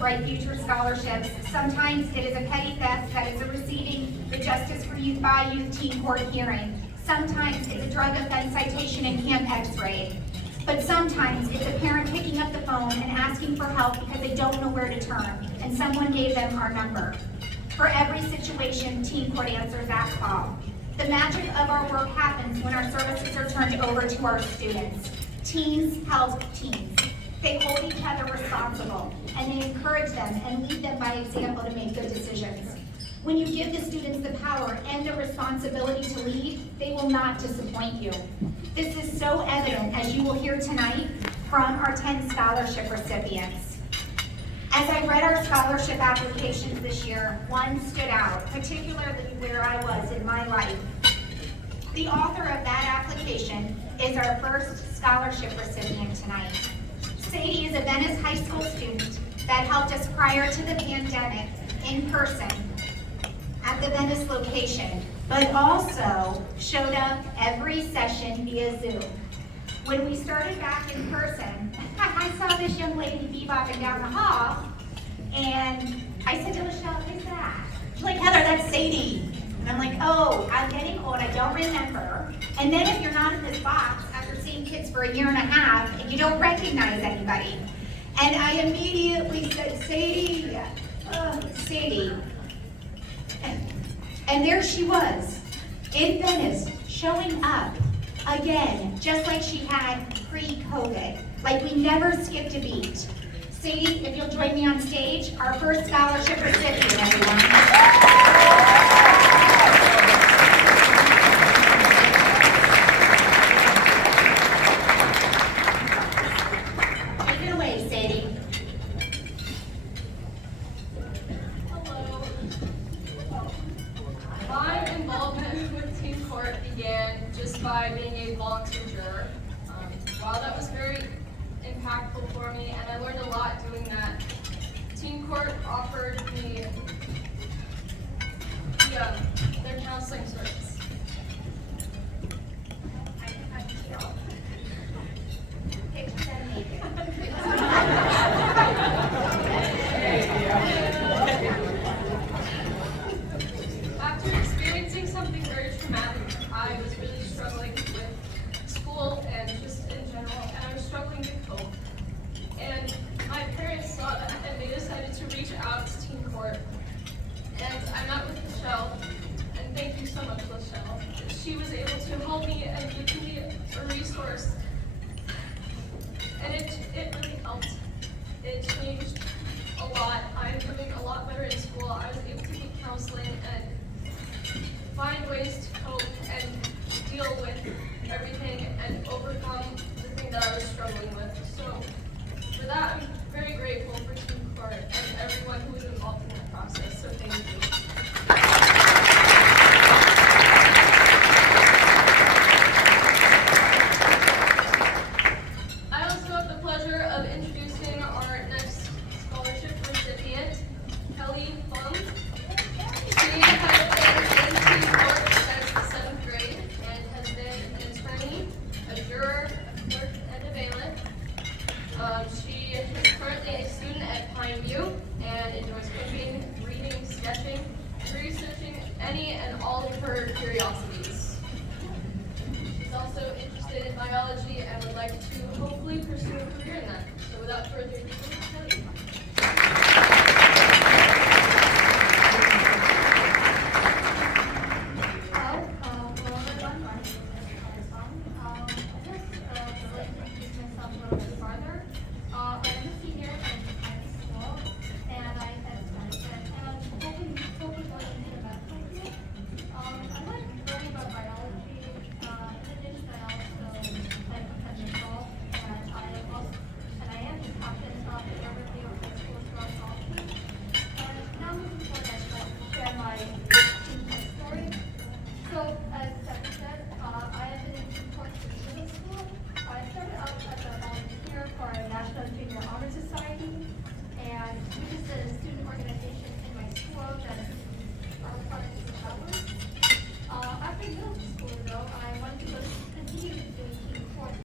Bright Future scholarships. Sometimes it is a petty theft that is receiving the Justice for Youth by Youth Teen Court hearing. Sometimes it's a drug offense citation and camp X-ray. But sometimes it's a parent picking up the phone and asking for help because they don't know where to turn, and someone gave them our number. For every situation, Teen Court answers that call. The magic of our work happens when our services are turned over to our students. Teens help teens. They hold each other responsible, and they encourage them and lead them by example to make good decisions. When you give the students the power and the responsibility to lead, they will not disappoint you. This is so evident, as you will hear tonight, from our 10 scholarship recipients. As I read our scholarship applications this year, one stood out, particularly where I was in my life. The author of that application is our first scholarship recipient tonight. Sadie is a Venice High School student that helped us prior to the pandemic in person at the Venice location, but also showed up every session via Zoom. When we started back in person, I saw this young lady bebopping down the hall, and I said to Michelle, who's that? She's like, Heather, that's Sadie. And I'm like, oh, I'm getting old, I don't remember. And then if you're not in this box after seeing kids for a year and a half, and you don't recognize anybody. And I immediately said, Sadie, Sadie. And there she was, in Venice, showing up again, just like she had pre-COVID. Like we never skipped a beat. Sadie, if you'll join me on stage, our first scholarship recipient, everyone. By being a volunteer juror. While that was very impactful for me, and I learned a lot doing that, Teen Court offered me their counseling service.